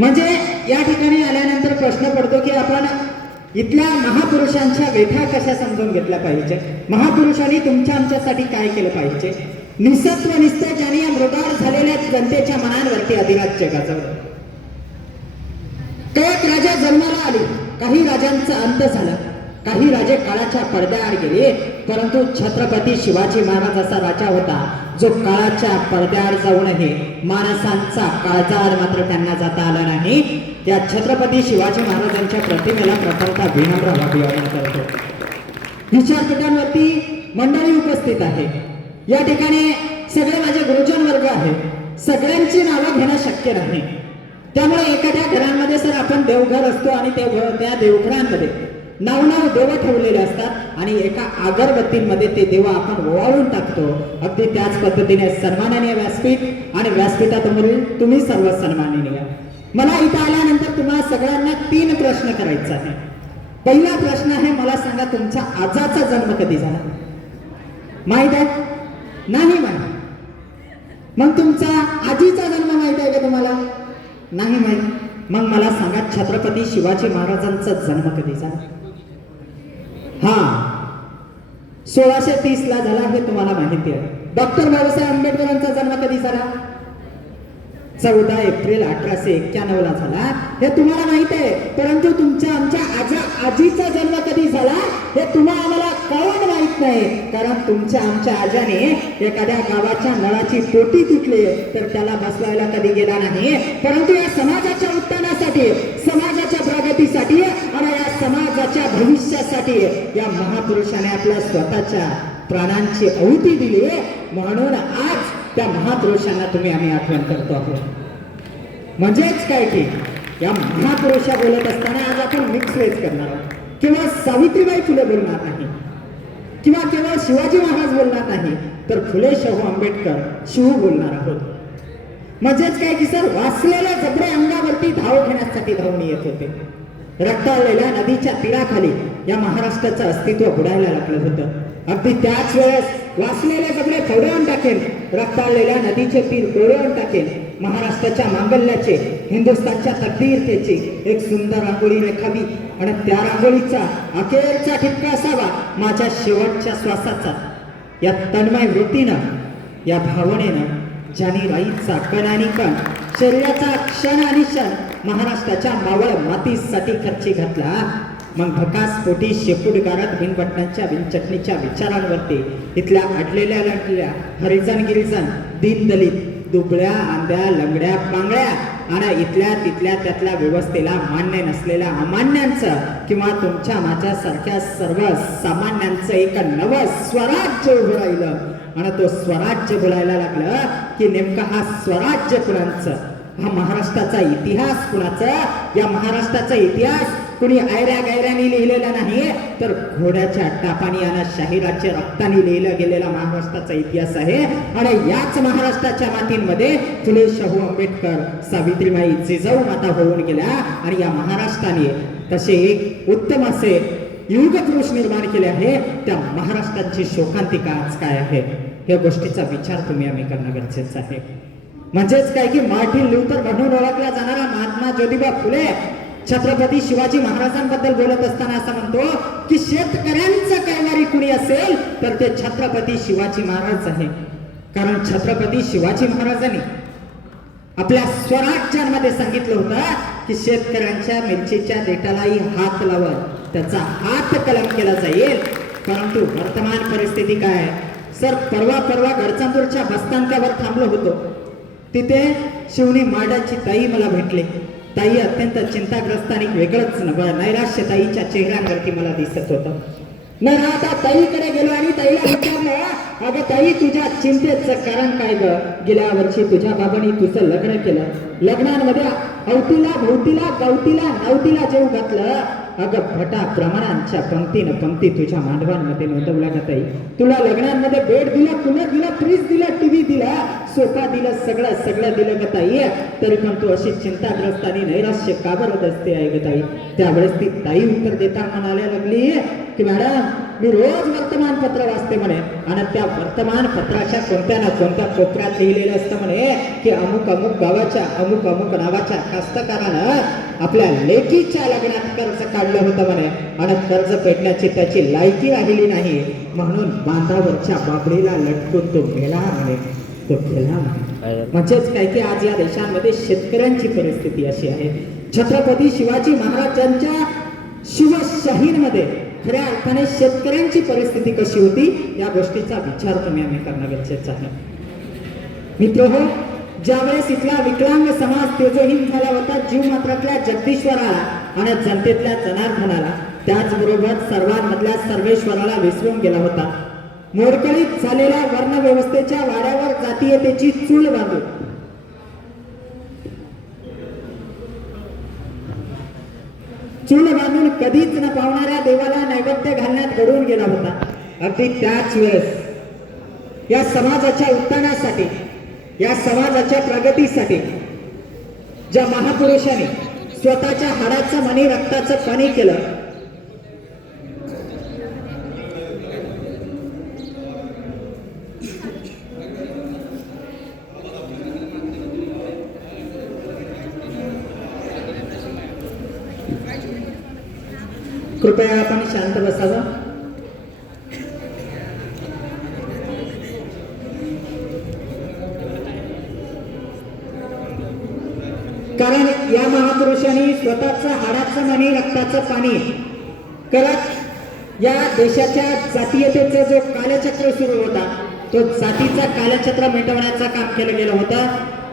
म्हणजे या ठिकाणी आल्यानंतर प्रश्न पडतो की आपण इथल्या महापुरुषांच्या वेठा कशा समजून घेतल्या पाहिजे, महापुरुषांनी तुमच्या आमच्यासाठी काय केलं पाहिजे. निसत्व निस्ते ज्याने या मृगार झालेल्या जनतेच्या मनांवरती अधिराज्य गाजवलं. एक राजा जन्माला आली, काही राजांचा अंत झाला, काही राजे काळाच्या पडद्याआड गेले, परंतु छत्रपती शिवाजी महाराज असा राजा होता जो काळाच्या पडद्याआड जाऊनही माणसांचा काळजाआड मात्र त्यांना जाता आला नाही. या छत्रपती शिवाजी महाराजांच्या प्रतिमेला प्रथमतः विनम्र अभिवादन करतो. विचारपीठांवरती मंडळी उपस्थित आहे. या ठिकाणी सगळे माझे गुरुजन वर्ग आहे. सगळ्यांची नावं घेणं शक्य नाही. त्यामुळे एखाद्या घरांमध्ये सर आपण देवघर असतो आणि त्या देवघरांमध्ये नाव देव ठेवलेले असतात आणि एका अगरबत्तीमध्ये ते देव आपण ओवाळून टाकतो. अगदी त्याच पद्धतीने सन्माननीय व्यासपीठ आणि व्यासपीठासमोरील तुम्ही सर्व सन्माननीय. मला इथं आल्यानंतर तुम्हाला सगळ्यांना 3 प्रश्न करायचा आहे. पहिला प्रश्न आहे, मला सांगा तुमच्या आजाचा जन्म कधी झाला? माहित आहे? नाही माहित. मग तुमचा आजीचा जन्म माहित आहे का तुम्हाला? नाही माहित. मग मला सांगा छत्रपती शिवाजी महाराजांचा जन्म कधी झाला? हा, 1630 ला झाला हे तुम्हाला माहिती आहे. डॉक्टर बाबासाहेब आंबेडकरांचा जन्म कधी झाला? 14 एप्रिल 1891 ला झाला हे तुम्हाला माहित आहे. परंतु तुमच्या आमच्या आजीचा जन्म कधी झाला हे तुम्हाला आम्हाला काऊन माहित नाही. कारण तुमच्या आमच्या आजाने एखाद्या गावाच्या नळाची पोटी तुटली तर त्याला बसवायला कधी गेला नाही. परंतु या समाजाच्या उत्थानासाठी, समाजाच्या प्रगतीसाठी आणि या समाजाच्या भविष्यासाठी या महापुरुषाने आपल्या स्वतःच्या प्राणांची आहुती दिली. म्हणून आज त्या महापुरुषांना तुम्ही आम्ही आठवण करतो आहोत. म्हणजेच काय की या महापुरुषा बोलत असताना आज आपण मिक्स वेज करणार आहोत. किंवा सावित्रीबाई फुले बोलणार नाही, किंवा केवळ शिवाजी महाराज बोलणार नाही, तर फुले शाहू आंबेडकर शिव बोलणार आहोत. म्हणजेच काय की सर, वाचलेल्या जबडे अंगावरती धाव घेण्यासाठी धावून येत होते. रक्ताळलेल्या नदीच्या तीराखाली या महाराष्ट्राचं अस्तित्व बुडायला लागलं होतं. अगदी त्याच वेळेस वाचलेले सगळे फोडून टाकेल, रक्ताळलेल्या नदीचे तीर कोरडून टाकेल. महाराष्ट्राच्या मांगल्याचे, हिंदुस्थानच्या तकदीरतेची एक सुंदर रांगोळी रेखावी आणि त्या रांगोळीचा अखेरचा ठिपका असावा माझ्या शेवटच्या श्वासाचा. या तन्मय वृत्तीनं, या भावनेनं ज्याने राईचा कण आणि कण, शरीराचा क्षण आणि क्षण महाराष्ट्राच्या मावळ मातीसाठी खर्ची घातला. मग भकास पोटी शेपूट गारत बिनबटणांच्या बिनचटणीच्या विचारांवरती इथल्या अडलेल्या लढलेल्या हरिजन गिरिजन, दीन दलित, दुबळ्या आंब्या लंगड्या पांगळ्या आणि इथल्या तिथल्या त्यातल्या व्यवस्थेला मान्य नसलेल्या अमान्यांचं किंवा तुमच्या माझ्यासारख्या सर्व सामान्यांचं एक नवं स्वराज्य उभं राहिलं. आणि तो स्वराज्य बोलायला लागलं की नेमकं हा स्वराज्य कुणाचं, हा महाराष्ट्राचा इतिहास कुणाचा? या महाराष्ट्राचा इतिहास कुणी आयऱ्या गायऱ्याने लिहिलेला नाही, तर घोड्याच्या टापानी आणि शाहिराच्या रक्ताने लिहिला गेलेला महाराष्ट्राचा इतिहास आहे. आणि याच महाराष्ट्राच्या मातींमध्ये फुले शाहू आंबेडकर, सावित्रीबाई जिजाऊ माता होऊन गेल्या. आणि या महाराष्ट्राने तसे एक उत्तम असे युग पुरुष निर्माण केले आहे. त्या महाराष्ट्राची शोकांतिका आज काय आहे या गोष्टीचा विचार तुम्ही आम्ही करणं गरजेचं आहे. म्हणजेच काय की मार्टिन लुथर म्हणून ओळखला जाणारा महात्मा ज्योतिबा फुले छत्रपती शिवाजी महाराजांबद्दल बोलत असताना असं म्हणतो की शेतकऱ्यांचं कैवारी कुणी असेल तर ते छत्रपती शिवाजी महाराज आहे. कारण छत्रपती शिवाजी महाराजांनी आपल्या स्वराज्यांमध्ये सांगितलं होतं की शेतकऱ्यांच्या मिरचीच्या देठालाही हात लावत त्याचा हात कलम केला जाईल. परंतु वर्तमान परिस्थिती काय सर, परवा गडचांदूरच्या बसस्थानकावर थांबलो होतो. तिथे शिवनी माडाची ताई मला भेटले. ताई अत्यंत चिंताग्रस्त आणि वेगळंच नैराश्य ताईच्या चेहऱ्यांवरती मला दिसत होतं. न राहता ताईकडे गेलो आणि ताईला विचारलं, अगं ताई तुझ्या चिंतेचं कारण काय ग? गेल्या वर्षी तुझ्या बाबांनी तुझं लग्न केलं, लग्नांमध्ये अवतीला भोवतीला गावतीला नवतीला जेव घातलं. अगं भटा प्रमाणांच्या पंक्तीनं पंक्ती तुझ्या मांडवांमध्ये नोंदवल्या जाताई. तुला लग्नांमध्ये बेड दिला, कुलर दिला, फ्रीज दिला, टीव्ही दिला, सोफा दिला, सगळं दिलं ग ताई. तरी पण तू अशी चिंताग्रस्त आणि नैराश्य का बरत असते आहे ग ताई? त्यावेळेस ती ताई उत्तर देता म्हणायला लागली की मॅडम मी रोज वर्तमानपत्र वाचते म्हणे आणि त्या वर्तमानपत्राच्या कोणत्या ना कोणत्या कोपऱ्यात लिहिलेलं असतं म्हणे की अमुक अमुक गावाच्या अमुक अमुक नावाच्या कास्तकारानं आपल्या लेकीच्या लग्नात कर्ज काढलं होतं म्हणे आणि कर्ज फेडण्याची त्याची लायकी राहिली नाही म्हणून बांधावरच्या बाबडीला लटकून तो गेला म्हणे. तो गेला म्हणे. म्हणजेच काय की आज या देशांमध्ये शेतकऱ्यांची परिस्थिती अशी आहे. छत्रपती शिवाजी महाराजांच्या शिवशाहीमध्ये खऱ्या अर्थाने शेतकऱ्यांची परिस्थिती कशी होती या गोष्टीचा विचार तुम्ही आम्ही करणं गरजेचं आहे. मित्रहो, ज्यावेळेस इथला विकलांग समाज तेजहीन झाला होता, जीव मात्रातल्या जगदीश्वराला आणि जनतेतल्या जनार्दनाला, त्याचबरोबर सर्वांमधल्या सर्वेश्वराला विसरून गेला होता. मोडकळीत झालेल्या वर्ण व्यवस्थेच्या वाड्यावर जातीयतेची चूल बांधून कधीच न पावणाऱ्या देवाला नैवेद्य घालण्यात घडून गेला होता. अगदी त्याच वेळेस या समाजाच्या उत्थानासाठी, या समाजाच्या प्रगतीसाठी ज्या महापुरुषांनी स्वतःच्या हाडाचं मनी रक्ताचं पाणी केलं, कृपया आपण शांत बसावं. कारण या महापुरुषांनी स्वतःचं हाडाचं मनी रक्ताचं पाणी करत या देशाच्या जातीयतेचा जो कालचक्र सुरू होता तो जातीचा कालचक्र मिटवण्याचं काम केलं गेलं होतं.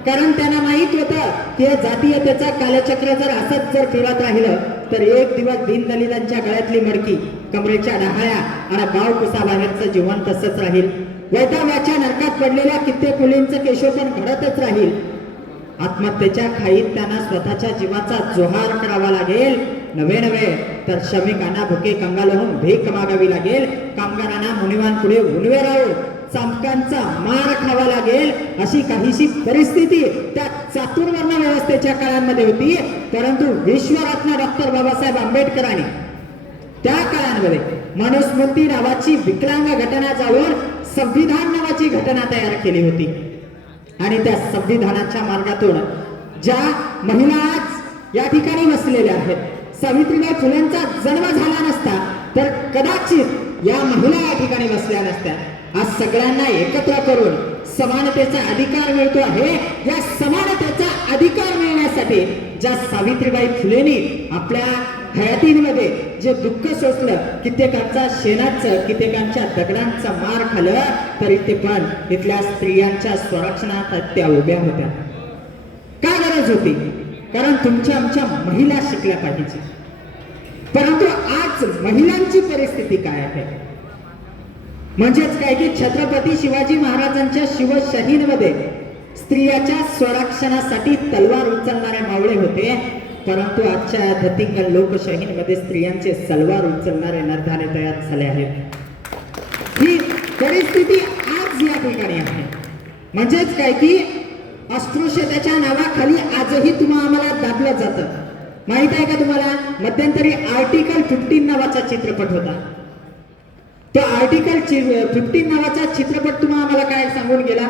कारण त्यांना माहित होतं की जातीयतेचा कालचक्र जर असंच जर फिरत राहिलं तर एक दिवस दीनदलितांच्या गळ्यातली मडकी, कमरेच्या डहाळ्या आणि गाव कुसाबाहेरचं जीवन तसंच राहील. वैताव्याच्या नरकात पडलेल्या कित्येक मुलींचं केशोपन घडतच राहील. आत्महत्येच्या खाईत त्यांना स्वतःच्या जीवाचा जोहार करावा लागेल. नवे तर श्रमिकांना भुके कंगाल होऊन भीक मागावी लागेल. कामगारांना मुनिवान पुढे उणवे राहून चामकांचा मार खावा लागेल. अशी काहीशी परिस्थिती त्या चातुर्वर्ण व्यवस्थेच्या काळामध्ये होती. परंतु विश्वरत्न डॉक्टर बाबासाहेब आंबेडकरांनी त्या काळामध्ये मनुस्मृती नावाची विकलांग घटना जाळून संविधान नावाची घटना तयार केली होती. आणि त्या संविधानाच्या मार्गातून ज्या महिला आज या ठिकाणी बसलेल्या आहेत, सावित्रीबाई फुलेंचा जन्म झाला नसता तर कदाचित या महिला या ठिकाणी बसल्या नसत्या. आज सगळ्यांना एकत्र करून समानतेचा अधिकार मिळतो आहे. या समानतेचा अधिकार मिळण्यासाठी ज्या सावित्रीबाई फुलेंनी आपल्या हयातीमध्ये जे दुःख सोसलं, कित्येकांचा शेणाचं, कित्येकांच्या दगडांचा मार खाल्लं, तरी ते पण इथल्या स्त्रियांच्या संरक्षणात त्या उभ्या होत्या. काय गरज होती? कारण तुमच्या आमच्या महिला शिकल्या पाहिजे. परंतु आज महिलांची परिस्थिती काय आहे? म्हणजेच काय की छत्रपती शिवाजी महाराजांच्या शिवशाहीमध्ये स्त्रियाच्या संरक्षणासाठी तलवार उचलणारे मावळे होते. परंतु आजच्या धतिंगल लोकशाहीमध्ये स्त्रियांचे सलवार उचलणारे नरधाने तयार झाले आहेत. ही परिस्थिती आज या ठिकाणी आहे. म्हणजेच काय की अस्पृश्यतेच्या नावाखाली आजही आम्हाला दाबलं जातं. माहित आहे का तुम्हाला? मध्यंतरी आर्टिकल 15 नावाचा चित्रपट होता. तो आर्टिकल 15 नावाचा चित्रपट आम्हाला काय सांगून गेला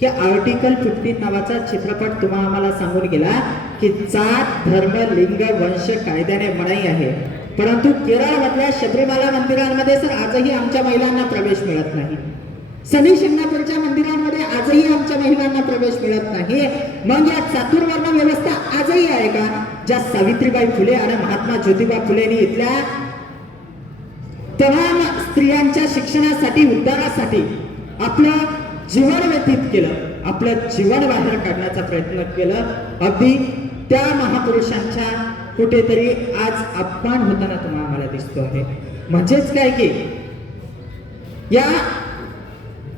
की आर्टिकल 15 नावाचा चित्रपट आम्हाला सांगून गेला की जात, धर्म, लिंग, वंश कायद्याने मनाई आहे. परंतु केरळमधल्या शबरीमाला मंदिरांमध्ये सर आजही आमच्या महिलांना प्रवेश मिळत नाही. शनी शिंगणापूरच्या मंदिरांमध्ये आजही आमच्या महिलांना प्रवेश मिळत नाही. मग या चातुर्वर्ण व्यवस्था आजही आहे का? ज्या सावित्रीबाई फुले आणि महात्मा ज्योतिबा फुलेंनी इथल्या तमाम स्त्रियांच्या शिक्षणासाठी, उद्धारासाठी आपलं जीवन व्यतीत केलं, आपलं जीवन बाहेर काढण्याचा प्रयत्न केलं. अगदी त्या महापुरुषांच्या कुठेतरी आज अपमान होताना आम्हाला दिसतो आहे. म्हणजेच काय की या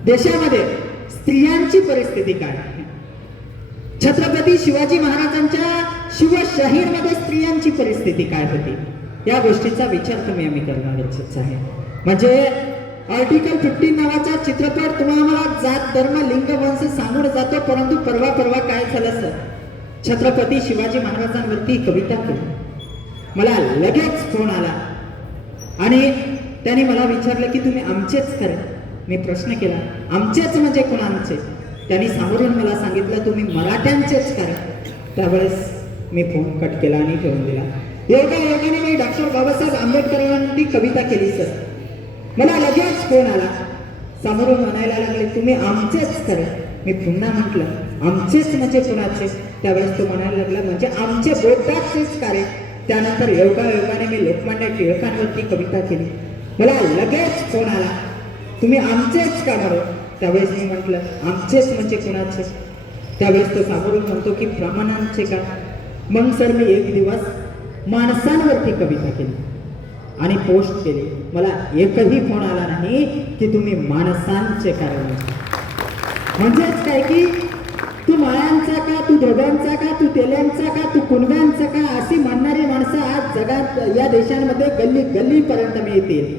देशामध्ये स्त्रियांची परिस्थिती काय आहे? छत्रपती शिवाजी महाराजांच्या शिवशाहीमध्ये स्त्रियांची परिस्थिती काय होती या गोष्टीचा विचार आम्ही करणं गरजेचं आहे. म्हणजे आर्टिकल 15 नावाचा चित्रपट आम्हाला जात, धर्म, लिंग, वंश सांगून जातो. परंतु परवा काय झालं सर? छत्रपती शिवाजी महाराजांवरती कविता केली. मला लगेच फोन आला आणि त्याने मला विचारलं की तुम्ही आमचेच खरे. मी प्रश्न केला, आमचेच म्हणजे कोणाचे? त्यांनी सामोरून मला सांगितलं, तुम्ही मराठ्यांचेच खरे. त्यावेळेस मी फोन कट केला आणि ठेवून दिला. योगाने मी डॉक्टर बाबासाहेब आंबेडकरांची कविता केली सर. मला लगेच फोन आला, समोरून म्हणायला लागले, तुम्ही आमचेच खरे. मी पुन्हा म्हटलं, आमचेच म्हणजे कोणाचे? त्यावेळेस तो म्हणायला लागला, म्हणजे आमचे बोधाचेच कार्य. त्यानंतर योगाने मी लोकमान्य टिळकांवरती कविता केली. मला लगेच फोन आला, तुम्ही आमचेच का म्हणू? त्यावेळेस मी म्हटलं, आमचेच म्हणजे कोणाचे? त्यावेळेस तो सामोरून म्हणतो की ब्राह्मणांचे का? मग सर मी एक दिवस माणसांवरती कविता केली आणि पोस्ट केली. मला एकही फोन आला नाही की तुम्ही माणसांचे कारण. म्हणजेच काय की तू माळ्यांचा का, तू धोब्यांचा का, तू तेल्यांचा का, तू कुणब्यांचा का, अशी म्हणणारी माणसं आज जगात या देशांमध्ये गल्ली गल्लीपर्यंत मिळतील.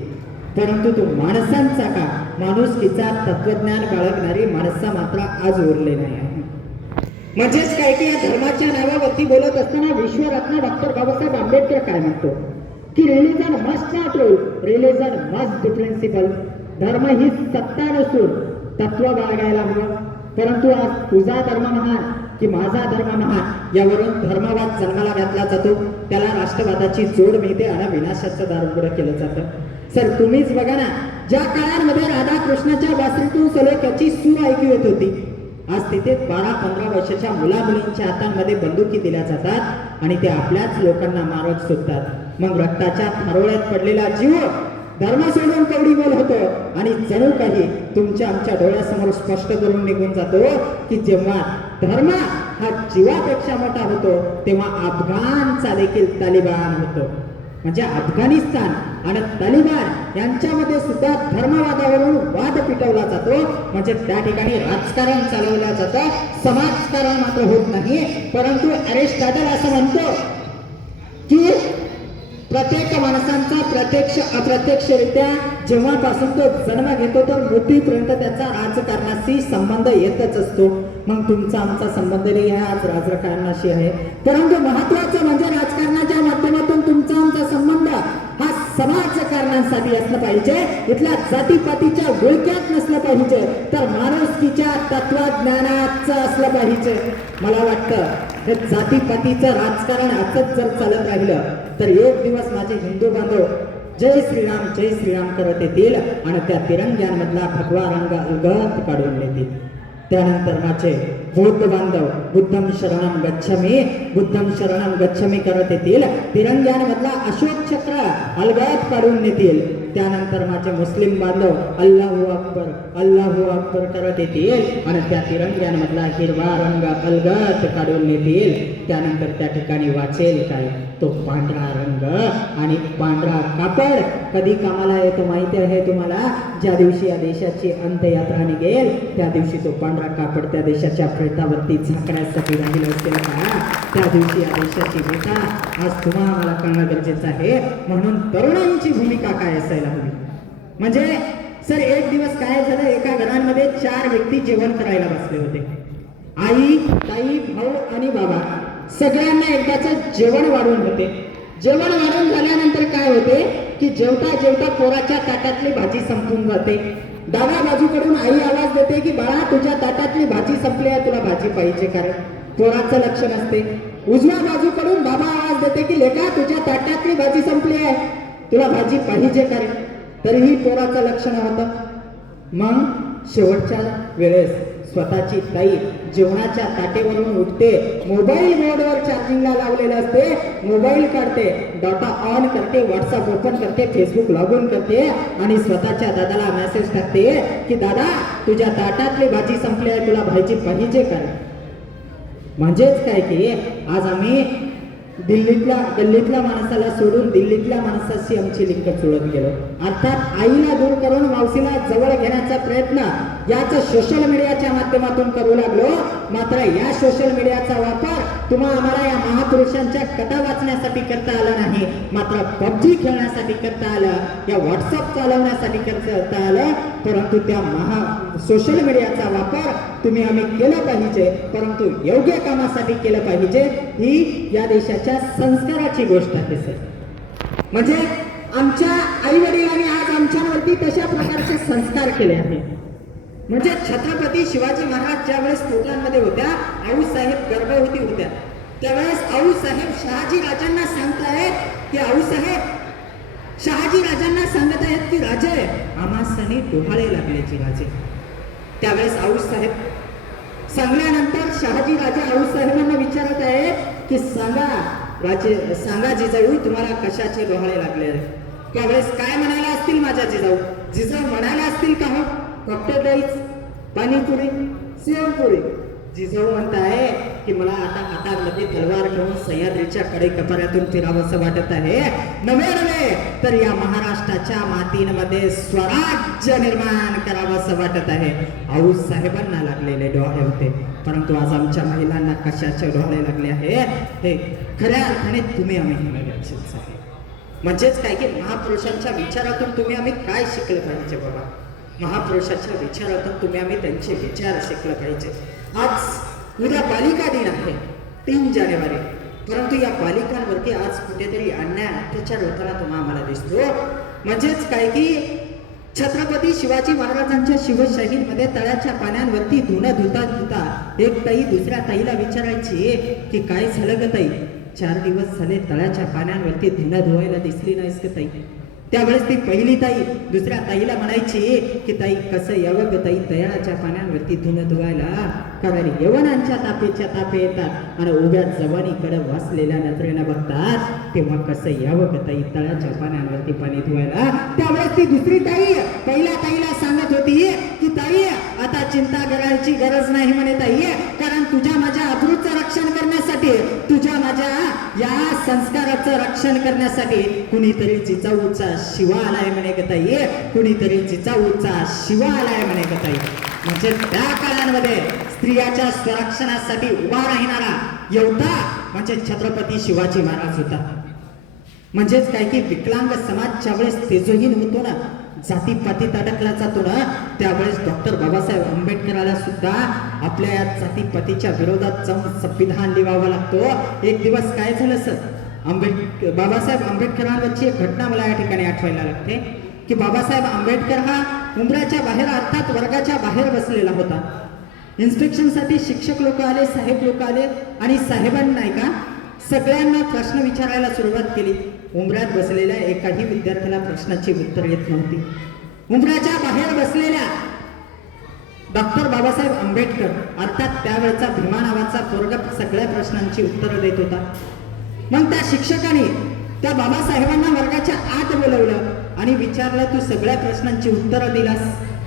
परंतु तू माणसांचा का, माणुसकीचा तत्वज्ञान बाळगणारी माणसं मात्र आज उरले नाही आहे. म्हणजेच काय की या धर्माच्या नावावरती बोलत असताना विश्वरत्न डॉक्टर बाबासाहेब आंबेडकर काय म्हणतो की religion must not rule, religion must be principle. धर्म ही सत्ता नसून तत्व बाळगायला हवं. परंतु आज तुझा धर्म महान की माझा धर्म महान यावरून धर्मवाद जन्माला घातला जातो. त्याला राष्ट्रवादाची जोड मिळते आणि विनाशाचं दार उघडं केलं जातं. सर तुम्हीच बघा ना, ज्या काळांमध्ये राधाकृष्णाच्या बासरीतून सलोख्याची सूर ऐकू येत होती, आज तिथे 12-15 वर्षाच्या मुलामुलींच्या हातांमध्ये बंदुकी दिल्या जातात आणि ते आपल्याच लोकांना मारत सुटतात. मग रक्ताच्या थारोळ्यात पडलेला जीव धर्म सोडून कवडी बोल होतो आणि जणू काही तुमच्या आमच्या डोळ्यासमोर स्पष्ट करून निघून जातो की जेव्हा धर्म हा जीवापेक्षा मोठा होतो तेव्हा अफगाणचा देखील तालिबान होतो. म्हणजे अफगाणिस्तान आणि तालिबान यांच्यामध्ये सुद्धा धर्मवादावरून वाद पिटवला जातो. म्हणजे त्या ठिकाणी राजकारण चालवलं जातं, समाजकारण मात्र होत नाही. परंतु अरिस्टॉटल असं म्हणतो की प्रत्येक माणसांचा प्रत्यक्ष अप्रत्यक्षरित्या जेव्हापासून तो जन्म घेतो तर मृत्यूपर्यंत त्याचा राजकारणाशी संबंध येतच असतो. मग तुमचा आमचा संबंध नाही आहे आज राजकारणाशी आहे. परंतु महत्वाचं म्हणजे राजकारणाच्या माध्यमातून तुमचा आमचा संबंध हा समाजकारणांसाठी असलं पाहिजे. इथल्या जातीपातीच्या गुळक्यात नसलं पाहिजे, तर माणुसकीच्या तत्वज्ञानाचं असलं पाहिजे. मला वाटतं हे जातीपातीचं राजकारण असंच जर चालत राहिलं तर एक दिवस माझे हिंदू बांधव जय श्रीराम करत येतील आणि त्या तिरंग्यांमधला भगवा रंग अलगद काढून येतील. त्यानंतर माझे बौद्ध बांधव बुद्धम शरणम गच्छमी करत येतील, तिरंग्यांमधला अशोक चक्र अलगद काढून नेतील. त्यानंतर माझे मुस्लिम बांधव अल्लाहू अकबर करत येतील आणि त्या तिरंग्यांमधला हिरवा रंग अलगद काढून नेतील. त्यानंतर त्या ठिकाणी वाचेल काय, तो पांढरा रंग आणि पांढरा कापड कधी कामाला येतो माहिती आहे तुम्हाला? ज्या दिवशी या देशाची अंत्ययात्रा निघेल त्या दिवशी तो पांढरा कापड त्या देशाच्या प्रेतावरती झाकण्यासाठी राहिलं असेल का? त्या दिवशी या देशाची बेटा आज तुम्हाला मला कळणं गरजेचं आहे. म्हणून तरुणांची भूमिका काय असायला हवी. म्हणजे सर एक दिवस काय झालं, एका घरांमध्ये 4 व्यक्ती जेवण करायला बसले होते. आई, ताई, भाऊ आणि बाबा सगळ्यांना एकदाच जेवण वाढून होते. जेवण वाढून झाल्यानंतर काय होते की जेवता जेवता पोराच्या ताटातली भाजी संपून जाते. डाव्या बाजूकडून आई आवाज देते की बाळा तुझ्या ताटातली भाजी संपली आहे, तुला भाजी पाहिजे कारण पोराचं लक्ष नसते. उजव्या बाजूकडून बाबा आवाज देते की लेका तुझ्या ताटातली भाजी संपली आहे, तुला भाजी पाहिजे कारण तरीही पोराचं लक्ष नव्हतं. मग शेवटच्या वेळेस स्वतःची ताई जेवणाच्या ताटेवरून उठते, मोबाईल मोडवर चार्जिंगला लावलेलं असते, मोबाईल काढते, डाटा ऑन करते, व्हॉट्सअप ओपन करते, फेसबुक लॉग इन करते आणि स्वतःच्या दादाला मेसेज टाकते की दादा तुझ्या ताटातली भाजी संपली आहे, तुला भाजी पाहिजे काय. म्हणजेच काय की आज आम्ही गल्लीतल्या माणसाला सोडून दिल्लीतल्या माणसाशी आमची लिंक जुळत गेलो. अर्थात आईला दूर करून मावशीला जवळ घेण्याचा प्रयत्न याच सोशल मीडियाच्या माध्यमातून करू लागलो. मात्र या सोशल मीडियाचा वापर आम्हाला या महापुरुषांच्या कथा वाचण्यासाठी करता आला नाही, मात्र पबजी खेळण्यासाठी करता आलं, या व्हॉट्सअप चालवण्यासाठी करता आलं. परंतु त्या सोशल मीडियाचा वापर आम्ही केला पाहिजे, परंतु योग्य कामासाठी केलं पाहिजे. ही या देशाच्या संस्काराची गोष्ट आहे सर. म्हणजे आमच्या आई वडिलांनी आज आमच्यावरती तशा प्रकारचे संस्कार केले आहे. म्हणजे छत्रपती शिवाजी महाराज ज्यावेळेस पोटलांमध्ये होत्या, आऊसाहेब गर्भवती होत्या, त्यावेळेस आऊसाहेब शहाजी राजांना सांगतायत की आऊसाहेब शहाजी राजांना सांगत आहेत की राजे आम्हासनी डोहाळे लागल्याची राजे. त्यावेळेस आऊसाहेब सांगल्यानंतर शहाजी राजा आऊसाहेबांना विचारत आहेत की सांगा राजे, सांगा जिजाऊ तुम्हाला कशाचे डोहाळे लागले. त्यावेळेस काय म्हणायला असतील माझ्या जिजाऊ? जिजाऊ म्हणायला असतील का हो कॉकटेल राईस, पाणीपुरी, सेवपुरी. जिजाऊ म्हणताय की मला आता हातामध्ये तलवार घेऊन सह्याद्रीच्या कडे कपाऱ्यातून फिरावंसं वाटत आहे. नव्हे तर या महाराष्ट्राच्या मातींमध्ये स्वराज्य निर्माण करावंसं वाटत आहे. आऊसाहेबांना लागलेले डोळे होते, परंतु आज आमच्या महिलांना कशाचे डोळे लागले आहे हे खऱ्या अर्थाने तुम्ही आम्ही गरजेचं आहे. म्हणजेच काय की महापुरुषांच्या विचारातून तुम्ही आम्ही काय शिकलं पाहिजे बाबा. महापुरुषाच्या विचारातून तुम्ही आम्ही त्यांचे विचार शिकलं पाहिजे. आज उद्या बालिका दिन आहे 3 जानेवारी, परंतु या बालिकांवरती आज कुठेतरी अन्याय अत्याचार होताना तुम्हाला आम्हाला दिसतो. म्हणजेच काय की छत्रपती शिवाजी महाराजांच्या शिवशाहीमध्ये तळ्याच्या पाण्यावरती धुणं धुता एक ताई दुसऱ्या ताईला विचारायची की काय झालं ग ताई, 4 दिवस झाले तळ्याच्या पाण्यावरती धुणं धुवायला दिसली नाहीस का ताई. त्यावेळेस ती पहिली ताई दुसऱ्या ताईला म्हणायची की ताई कसं यावं ग ताई तळ्याच्या पाण्यावरती धुणं धुवायला, कारण यवनांच्या तापेच्या तापे येतात आणि उभ्या जवानीकडे वाचलेल्या नजरेनं बघतात, तेव्हा कसं यावं ग ताई तळ्याच्या पाण्यावरती पाणी धुवायला. त्यावेळेस ती दुसरी ताई पहिल्या ताईला सांगत होती की ताई आता चिंता करायची गरज नाही म्हणे ताई, कारण तुझ्या माझ्या अब्रूचं रक्षण करण्यासाठी, तुझ्या माझ्या या संस्काराचं रक्षण करण्यासाठी कुणीतरी जिजाऊचा शिवा आलाय म्हणे ग ताई, कुणीतरी जिजाऊचा शिवा आलाय म्हणे ग ताई. म्हणजे त्या काळांमध्ये स्त्रियाच्या संरक्षणासाठी उभा राहणारा योद्धा म्हणजे छत्रपती शिवाजी महाराज होता. म्हणजेच काय की विकलांग समाज ज्यावेळेस तेजोहीन होतो ना, जातीपातीत अडकला जातो ना, त्यावेळेस डॉक्टर बाबासाहेब आंबेडकराला सुद्धा आपल्या या जातीपातीच्या विरोधात जाऊन संविधान लिहावं लागतो. एक दिवस काय झालं सर, बाबासाहेब आंबेडकरांवरची एक घटना मला या ठिकाणी आठवायला लागते की बाबासाहेब आंबेडकर हा उंबऱ्याच्या बाहेर अर्थात वर्गाच्या बाहेर बसलेला होता. इन्स्पेक्शनसाठी शिक्षक लोक आले, साहेब लोक आले आणि साहेबांनी नाही का सगळ्यांना प्रश्न विचारायला सुरुवात केली. उंबऱ्यात बसलेल्या एकाही विद्यार्थ्याला प्रश्नाची उत्तर येत नव्हती. उंबऱ्याच्या बाहेर बसलेल्या डॉक्टर बाबासाहेब आंबेडकर अर्थात त्यावेळचा भीमा नावाचा पोरगा सगळ्या प्रश्नांची उत्तरं देत होता. मग त्या शिक्षकाने त्या बाबासाहेबांना वर्गाच्या आत बोलवलं आणि विचारलं तू सगळ्या प्रश्नांची उत्तरं दिलास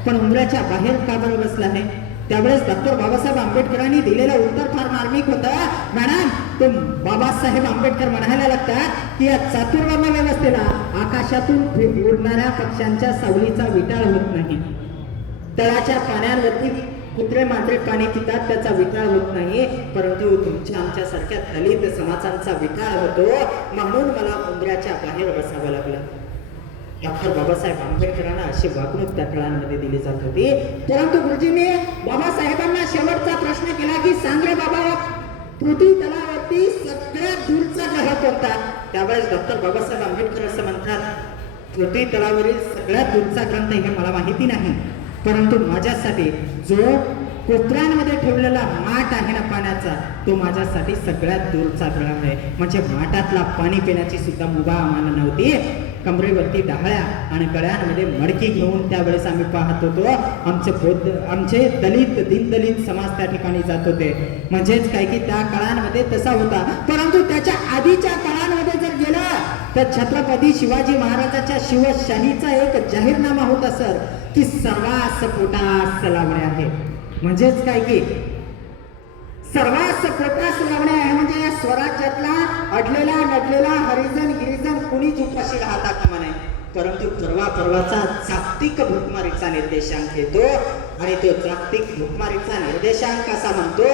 पण उंबऱ्याच्या बाहेर का बरं बसला आहे. त्यावेळेस डॉक्टर बाबासाहेब आंबेडकरांनी दिलेलं उत्तर फार मार्मिक होतं. मॅडम तो बाबासाहेब आंबेडकर म्हणायला लागतात की या चातुर्वर्ण व्यवस्थेला आकाशातून उडणाऱ्या पक्ष्यांच्या सावलीचा विटाळ होत नाही. तळाच्या पाण्यावरती कुत्रे मात्रे पाणी पितात त्याचा विटाळ होत नाही, परंतु तुमच्या आमच्यासारख्या दलित समाजांचा विटाळ होतो, म्हणून मला उंबऱ्याच्या बाहेर बसावं लागलं. डॉक्टर बाबासाहेब आंबेडकरांना अशी वागणूक त्या काळांमध्ये दिली जात होती. परंतु गुरुजींनी बाबासाहेबांना शेवटचा प्रश्न केला की सांग रे बाबा, पृथ्वी तलावरती सगळ्यात दूरचा ग्रह कोणता. त्यावेळेस डॉक्टर बाबासाहेब आंबेडकर असं म्हणतात, पृथ्वी तलावरील सगळ्यात दूरचा ग्रंथ हे मला माहिती नाही, परंतु माझ्यासाठी जो कोपऱ्यांमध्ये ठेवलेला माठ आहे ना पाण्याचा, तो माझ्यासाठी सगळ्यात दूरचा ग्रह आहे. म्हणजे माठातला पाणी पिण्याची सुद्धा मुभा आम्हाला नव्हती. कमरेवरती डहाळ्या आणि गळ्यांमध्ये मडकी घेऊन त्यावेळेस आम्ही पाहत होतो. आमचे दलित दीनदलित समाज त्या ठिकाणी जात होते. म्हणजेच काय की त्या काळांमध्ये तसा होता. परंतु त्याच्या आधीच्या काळांमध्ये जर गेलं तर छत्रपती शिवाजी महाराजांच्या शिवशाहीचा एक जाहीरनामा होता सर की सर्वांस पोटास लावणे आहे. म्हणजेच काय की सर्वांस पोटास लावणे आहे. म्हणजे या स्वराज्यातला अडलेला नडलेला हरिजन गिरिजन कुणीच उपाशी राहता कामा नये. परंतु परवाचा जागतिक भूकमारीचा निर्देशांक येतो आणि तो जागतिक भूकमारीचा निर्देशांक असा म्हणतो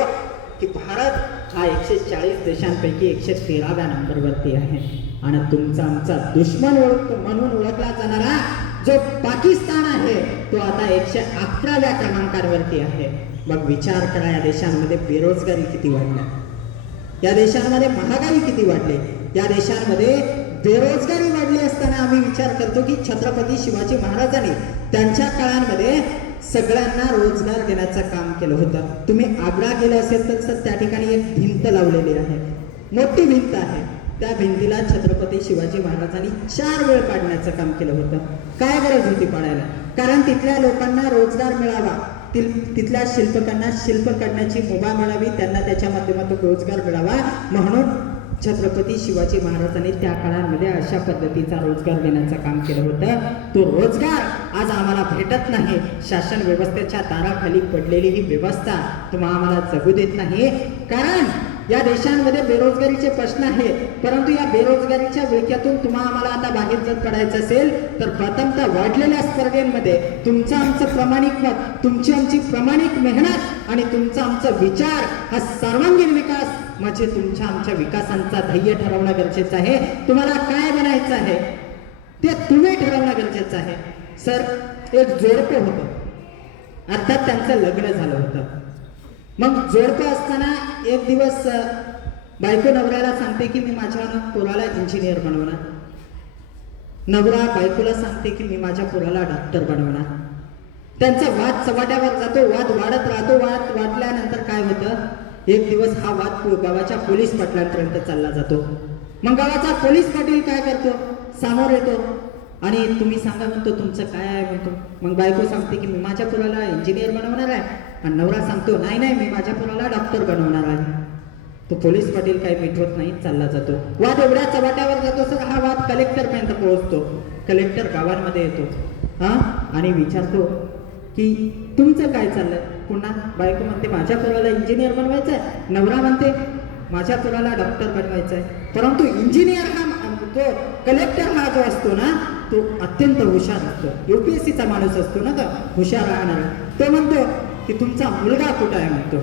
की भारत हा 140 देशांपैकी 113व्या नंबरवरती आहे आणि तुमचा आमचा दुश्मन म्हणून ओळखला जाणारा जो पाकिस्तान आहे तो आता 111व्या क्रमांकावरती आहे. मग विचार करा, या देशांमध्ये बेरोजगारी किती वाढली, या देशांमध्ये महागाई किती वाढली, या देशांमध्ये बेरोजगारी वाढली असताना आम्ही विचार करतो की छत्रपती शिवाजी महाराजांनी त्यांच्या काळामध्ये सगळ्यांना रोजगार देण्याचं काम केलं होतं. तुम्ही आग्रा गेला असेल तर सर त्या ठिकाणी एक भिंत लावलेली आहे, मोठी भिंत आहे. त्या भिंतीला छत्रपती शिवाजी महाराजांनी 4 वेळ पाडण्याचं काम केलं होतं. काय गरज होती पाडायला? कारण तिथल्या लोकांना रोजगार मिळावा, तिथल्या शिल्पकांना शिल्प करण्याची मुभा मिळावी, त्यांना त्याच्या माध्यमातून रोजगार मिळावा, म्हणून छत्रपती शिवाजी महाराजांनी त्या काळामध्ये अशा पद्धतीचा रोजगार देण्याचं काम केलं होतं. तो रोजगार आज आम्हाला भेटत नाही. शासन व्यवस्थेच्या दाराखाली पडलेली ही व्यवस्था तुम्हाला आम्हाला जगू देत नाही. कारण या देशांमध्ये बेरोजगारीचे प्रश्न आहेत, परंतु या बेरोजगारीच्या विळख्यातून तुम्हाला आम्हाला आता बाहेर जर पडायचं असेल तर प्रथमतः वाढलेल्या स्पर्धेमध्ये तुमचं आमचं प्रामाणिक मत, तुमची आमची प्रामाणिक मेहनत आणि तुमचा आमचा विचार हा सर्वांगीण विकास म्हणजे तुमच्या आमच्या विकासांचा ध्येय ठरवणं गरजेचं आहे. तुम्हाला काय बनायचं आहे ते तुम्ही ठरवणं गरजेचं आहे. सर एक जोडपं होतं, अर्थात त्यांचं लग्न झालं होतं. मग जोडपं असताना एक दिवस बायको नवऱ्याला सांगते की मी माझ्या पोराला इंजिनियर बनवणार. नवरा बायकोला सांगते की मी माझ्या पोराला डॉक्टर बनवणार. त्यांचा वाद चव्हाट्यावर जातो, वाद वाढत राहतो. वाद वाढल्यानंतर काय होतं, एक दिवस हा वाद गावाच्या पोलीस पाटलांपर्यंत चालला जातो. मग गावाचा पोलीस पाटील काय करतो, समोर येतो आणि तुम्ही सांगा म्हणतो तुमचं काय आहे म्हणतो. मग बायको सांगते की मी माझ्या पोराला इंजिनियर बनवणार आहे आणि नवरा सांगतो नाही नाही मी माझ्या पोराला डॉक्टर बनवणार आहे. तो पोलीस पाटील काही मिटवत नाही, चालला जातो. वाद एवढ्या चव्हाट्यावर जातो सर, हा वाद कलेक्टरपर्यंत पोहोचतो. कलेक्टर गावांमध्ये येतो आणि विचारतो की तुमचं काय चाललंय. पुन्हा बायको म्हणते माझ्या पोराला इंजिनियर बनवायचं आहे, नवरा म्हणते माझ्या पोराला डॉक्टर बनवायचं आहे. परंतु इंजिनियर हा जो कलेक्टर हा जो असतो ना तो अत्यंत हुशार असतो, UPSCचा माणूस असतो ना, का हुशार राहणार. तो म्हणतो की तुमचा मुलगा कुठं आहे म्हणतो.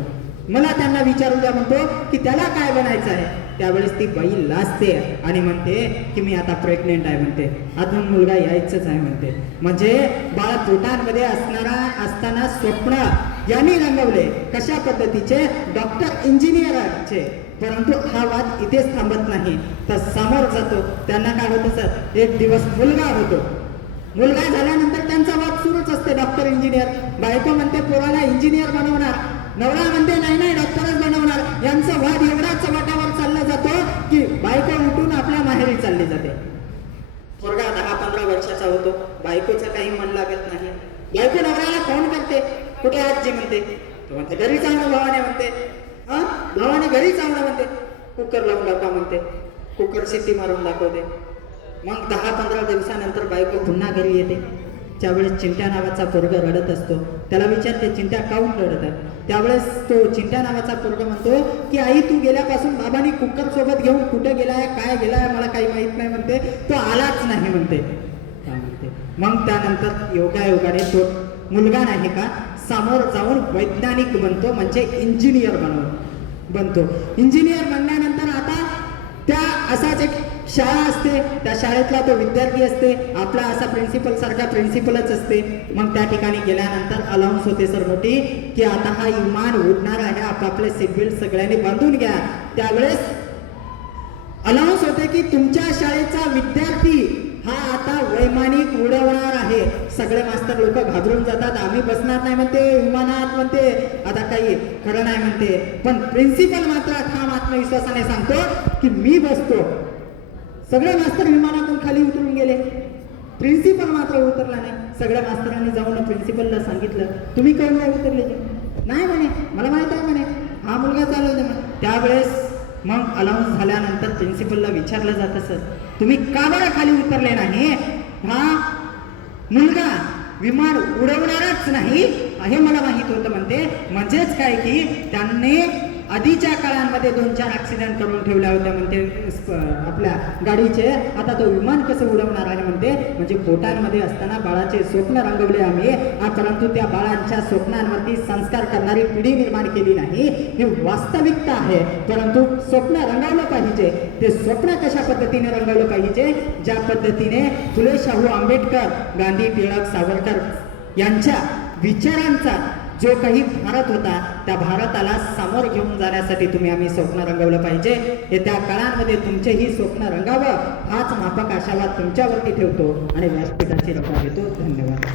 मला त्यांना विचारू द्या म्हणतो की त्याला काय बनायचं आहे. त्यावेळेस ती बाई लाजते आणि म्हणते की मी आता प्रेग्नेंट आहे म्हणते, अजून मुलगा यायचंच आहे म्हणते. म्हणजे बाळ पोटांमध्ये असताना स्वप्न यांनी रंगवले कशा पद्धतीचे, डॉक्टर इंजिनियरचे. परंतु हा वाद इथेच थांबत नाही, तर समोर जातो. त्यांना काय होतं सर, एक दिवस मुलगा होतो. मुलगा झाल्यानंतर त्यांचा वाद सुरूच असते, डॉक्टर इंजिनियर. बायको म्हणते पोराला इंजिनियर बनवणार, नवरा म्हणते नाही नाही डॉक्टरच बनवणार. यांचा वाद एवढा चव्हाट्यावर चालला जातो की बायको उठून आपल्या माहेरी चालली जाते. पोरगा 10-15 वर्षाचा होतो, बायकोचं काही मन लागत नाही. बायको नवऱ्याला फोन करते, कुठे आजी म्हणते, तो म्हणते घरी जाणं भावाने म्हणते, भावाने घरी जाणं म्हणते, कुकर लावून दाखवा म्हणते, कुकर शिट्टी मारून दाखवते. मग 10-15 दिवसानंतर बायको पुन्हा घरी येते. त्यावेळेस चिंट्या नावाचा पोरगा रडत असतो. त्याला विचारते चिंट्या काऊन रडत आहे. त्यावेळेस तो चिंट्या नावाचा पोरगा म्हणतो की आई तू गेल्यापासून बाबांनी कुकर सोबत घेऊन कुठे गेलाय काय गेलाय मला काही माहित नाही म्हणते, तो आलाच नाही म्हणते. काय म्हणते. मग त्यानंतर योगायोगाने तो मुलगा नाही का समोर जाऊन वैज्ञानिक बनतो, म्हणजे इंजिनियर बनतो. इंजिनियर बनल्यानंतर आता त्या असाच एक शाळा असते, त्या शाळेतला तो विद्यार्थी असते, आपला असा प्रिन्सिपल सारखा प्रिन्सिपलच असते. मग त्या ठिकाणी गेल्यानंतर अलाउन्स होते सर मोठी की आता हा विमान उडणार आहे, आपापले सीट बेल्ट सगळ्यांनी बांधून घ्या. त्यावेळेस अलाउन्स होते की तुमच्या शाळेचा विद्यार्थी हा आता वैमानिक उडवणार आहे. सगळे मास्तर लोक घाबरून जातात, आम्ही बसणार नाही म्हणते विमानात म्हणते, आता काही खरं नाही म्हणते. पण प्रिन्सिपल मात्र ठाम आत्मविश्वासाने सांगतो की मी बसतो. सगळे मास्तर विमानातून खाली उतरून गेले, प्रिन्सिपल मात्र उतरला नाही. सगळ्या मास्तरांनी जाऊन प्रिन्सिपलला सांगितलं तुम्ही काऊन नाही उतरले. नाही म्हणे मला माहित आहे म्हणे हा मुलगा चालवते म्हणे. त्यावेळेस मग अलाउन्स झाल्यानंतर प्रिन्सिपलला विचारलं जातं सर तुम्ही का बरं खाली उतरले नाही. हा मुलगा विमान उडवणारच नाही हे मला माहित होतं म्हणते. म्हणजेच काय की त्यांनी आधीच्या काळांमध्ये 2-4 ऍक्सिडेंट करून ठेवल्या होत्या म्हणते आपल्या गाडीचे. आता तो विमान कसं उडवणार आहे म्हणते. म्हणजे पोटांमध्ये असताना बाळाचे स्वप्न रंगवले आम्ही, परंतु त्या बाळांच्या स्वप्नांवरती संस्कार करणारी पिढी निर्माण केली नाही. ही वास्तविकता आहे. परंतु स्वप्न रंगवलं पाहिजे. ते स्वप्न कशा पद्धतीने रंगवलं पाहिजे, ज्या पद्धतीने फुले शाहू आंबेडकर, गांधी, टिळक, सावरकर यांच्या विचारांचा जो काही भारत होता त्या भारताला समोर घेऊन जाण्यासाठी तुम्ही आम्ही स्वप्न रंगवलं पाहिजे. येत्या काळांमध्ये तुमचेही स्वप्न रंगावं हाच माफक आशावाद तुमच्यावरती ठेवतो आणि व्यासपीठाची रजा देतो. धन्यवाद.